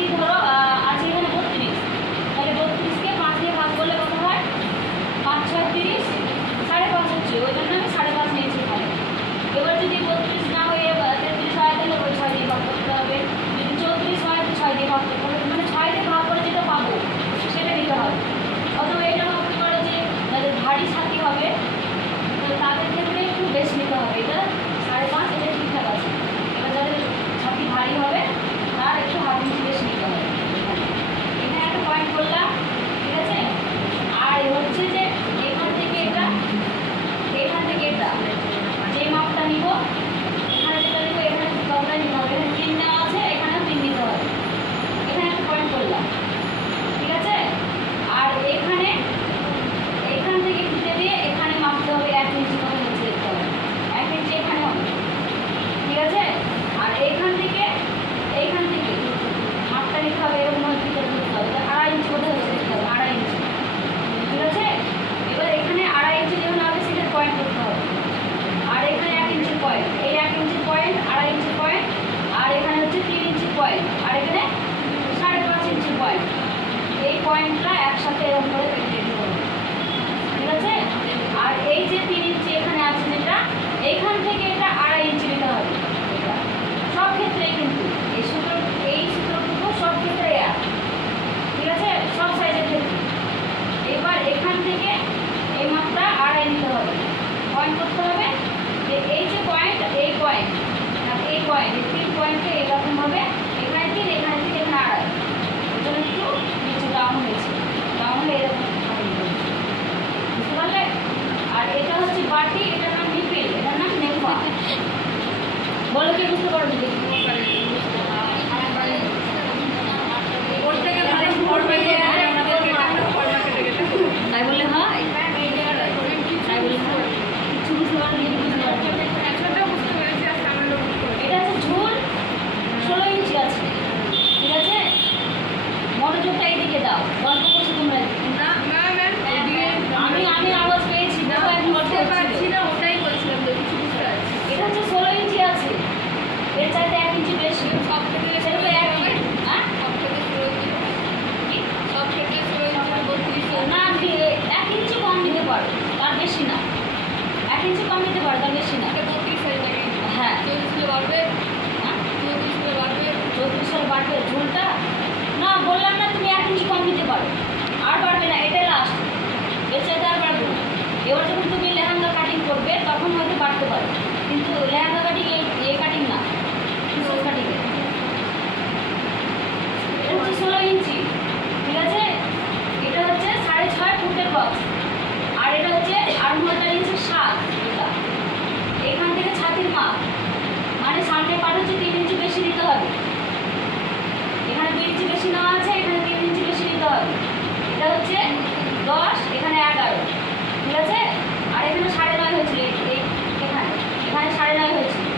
কি ধরো পার্টি এটার নাম নিপিল এটার নাম নেপা বলো কি বুঝতে পারবে বললাম না তুমি এখন ইকন দিতে পারো? আর পারবে না এটা লাস্ট এর সাথে আর পারবে না। এবার যখন তুমি লেহেঙ্গা কাটিং করবে, তখন হয়তো বাড়তে পারো। কিন্তু লেহেঙ্গা কাটিং এই এই কাটিং না। কাটিং ষোলো ইঞ্চি, ঠিক আছে? এটা হচ্ছে সাড়ে ছয় ফুটের বক্স আর এটা হচ্ছে আড়মোটা ইঞ্চি সাত। এখান থেকে ছাতির মাপ। মানে সামনে পার হচ্ছে তিন ইঞ্চি। ইঞ্চি বেশি নেওয়া আছে এখানে তিন ইঞ্চি বেশি নিতে হবে। এটা হচ্ছে দশ, এখানে এগারো। ঠিক আছে? আর এখানে সাড়ে নয় হয়েছিল এখানে এখানে সাড়ে নয় হয়েছিল